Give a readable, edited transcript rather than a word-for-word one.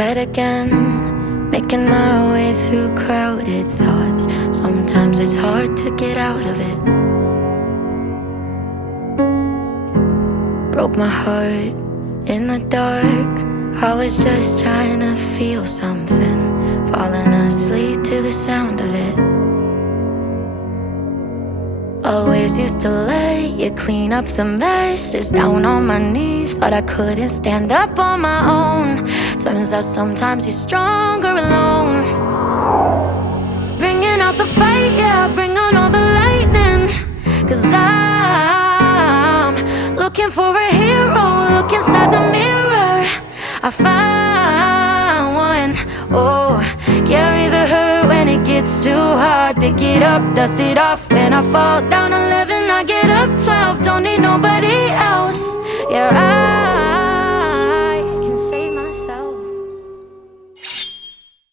head again, making my way through crowded thoughts. Sometimes it's hard to get out of it. Broke my heart in the dark. I was just trying to feel something, falling asleep to the sound of it. Always used to let you clean up the messes. Down on my knees, thought I couldn't stand up on my own. Turns out sometimes you're stronger alone. Bringing out the fight, yeah, bring on all the lightning. 'Cause I'm looking for a hero, look inside the mirror. I found one, oh. Carry the hurt when it gets too hard. Pick it up, dust it off when I fall down and live